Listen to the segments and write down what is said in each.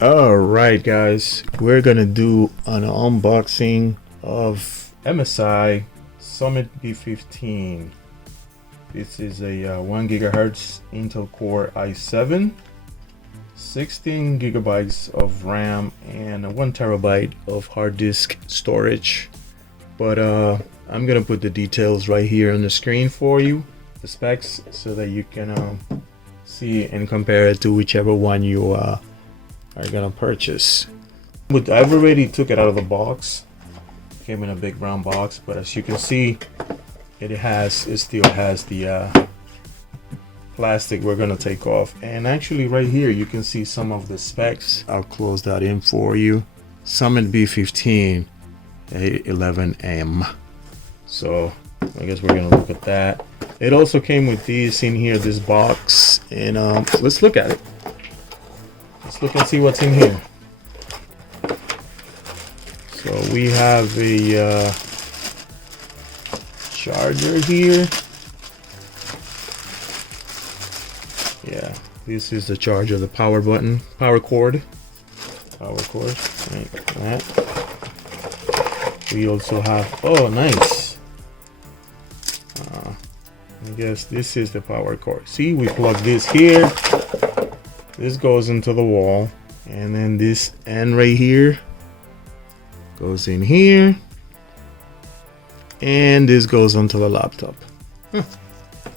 Alright guys, we're gonna do an unboxing of MSI Summit B15. This is a 1 GHz Intel Core i7, 16 gigabytes of RAM and 1 terabyte of hard disk storage. But I'm gonna put the details right here on the screen for you, the specs, so that you can see and compare it to whichever one you are gonna purchase. But I've already took it out of the box. Came in a big brown box, but as you can see, it still has the plastic we're gonna take off. And actually right here you can see some of the specs. I'll close that in for you. Summit B15 A11M. So I guess we're gonna look at that. It also came with this in here, this box, and let's look at it. Let's look and see what's in here. So we have a charger here. Yeah, this is the charger, the power button, power cord, right, that. We also have, oh nice, I guess this is the power cord. See, we plug this here, this goes into the wall, and then this end right here goes in here, and this goes onto the laptop.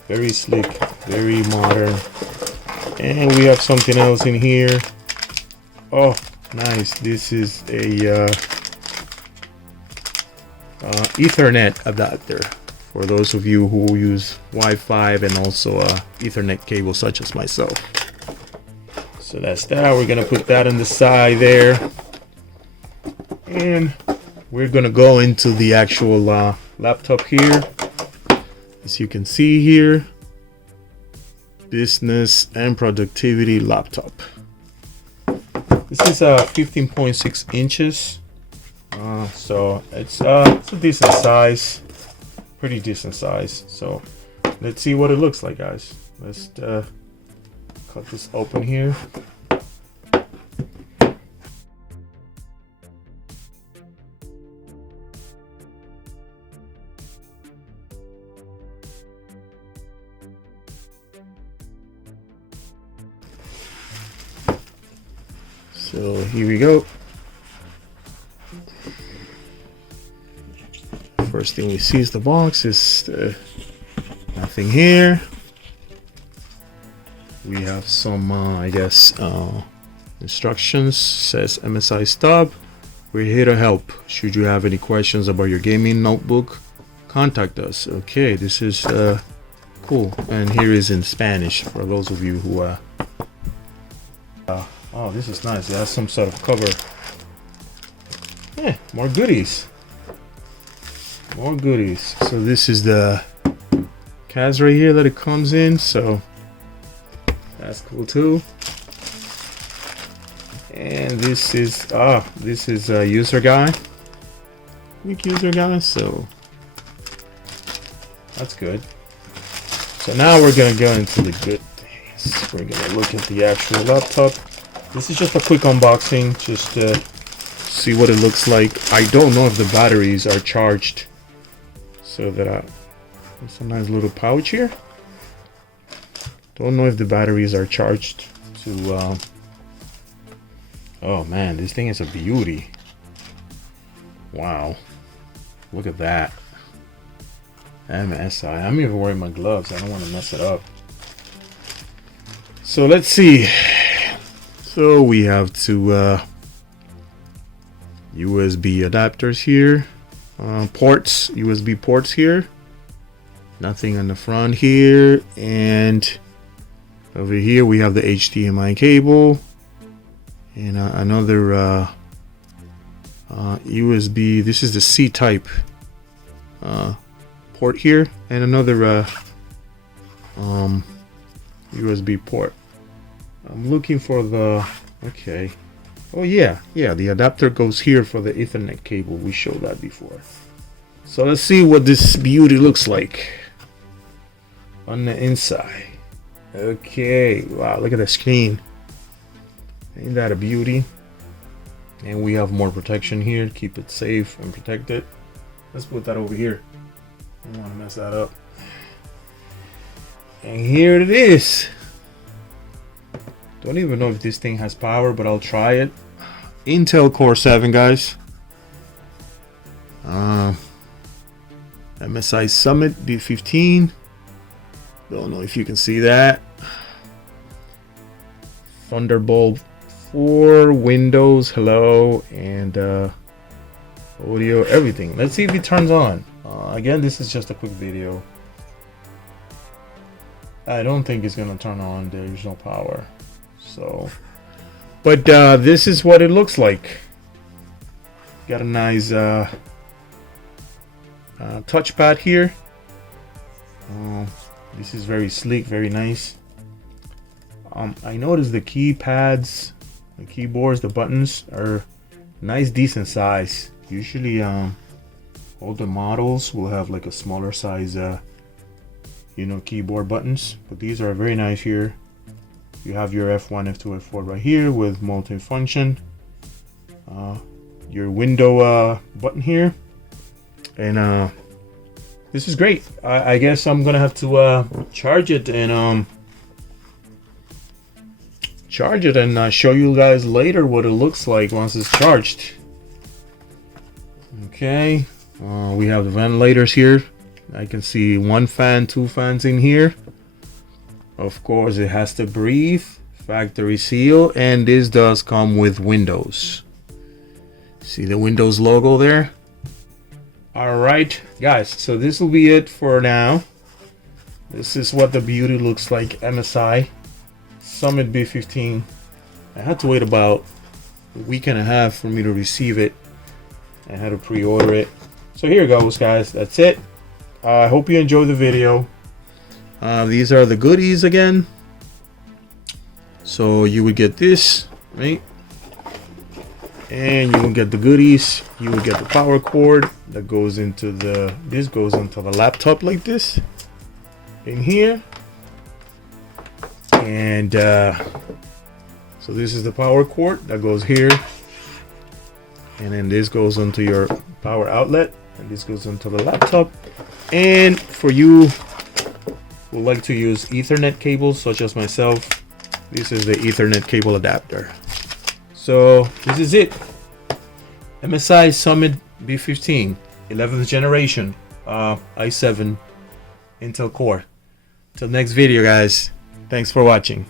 Very slick, very modern. And we have something else in here. Oh nice, this is a Ethernet adapter for those of you who use Wi-Fi and also Ethernet cable such as myself. So that's that. We're gonna put that on the side there, and we're gonna go into the actual laptop here. As you can see here, business and productivity laptop. This is 15.6 inches, so it's a decent size, pretty decent size. So let's see what it looks like, guys. Let's cut this open here. So here we go. First thing we see is the box. Is nothing here. We have some, I guess, instructions. Says MSI stop. We're here to help. Should you have any questions about your gaming notebook, contact us. Okay, this is cool. And here is in Spanish for those of you who oh, this is nice. It has some sort of cover. Yeah, more goodies. More goodies. So this is the case right here that it comes in. So that's cool too. And this is a user guide. Quick user guide. So that's good. So now we're gonna go into the good things. We're gonna look at the actual laptop. This is just a quick unboxing, just to see what it looks like. I don't know if the batteries are charged, so that it's a nice little pouch here. Don't know if the batteries are charged to oh man, this thing is a beauty. Wow, look at that. MSI. I'm even wearing my gloves. I don't want to mess it up. So let's see. So we have two USB adapters here, ports, USB ports here. Nothing on the front here, and over here we have the HDMI cable and another USB. This is the C-type port here, and another USB port. I'm looking for the, okay. Oh yeah, the adapter goes here for the Ethernet cable. We showed that before. So let's see what this beauty looks like on the inside. Okay, wow, look at the screen. Ain't that a beauty? And we have more protection here, keep it safe and protected. Let's put that over here. I don't want to mess that up. And here it is. Don't even know if this thing has power, but I'll try it. Intel Core 7, guys. MSI Summit B15. Don't know if you can see that. Thunderbolt 4, Windows, hello, and audio, everything. Let's see if it turns on. Again, this is just a quick video. I don't think it's gonna turn on. There's no power. So, but this is what it looks like. Got a nice touchpad here. This is very sleek, very nice. I noticed the keypads, the keyboards, the buttons are nice, decent size. Usually older models will have like a smaller size keyboard buttons, but these are very nice here. You have your F1, F2, F4 right here with multi-function. Your window button here, and this is great. I guess I'm gonna have to charge it and show you guys later what it looks like once it's charged. Okay, we have the ventilators here. I can see one fan, two fans in here. Of course, it has to breathe, factory seal, and this does come with Windows. See the Windows logo there? All right, guys, so this will be it for now. This is what the beauty looks like, MSI Summit B15. I had to wait about a week and a half for me to receive it. I had to pre-order it. So here goes, guys, that's it. I hope you enjoyed the video. These are the goodies again. So you would get this, right? And you will get the goodies. You will get the power cord that goes into this goes into the laptop like this in here. And so this is the power cord that goes here. And then this goes onto your power outlet, and this goes into the laptop. And for you who like to use Ethernet cables, such as myself, this is the Ethernet cable adapter. So this is it. MSI Summit B15, 11th generation, i7 Intel Core. Till next video, guys. Thanks for watching.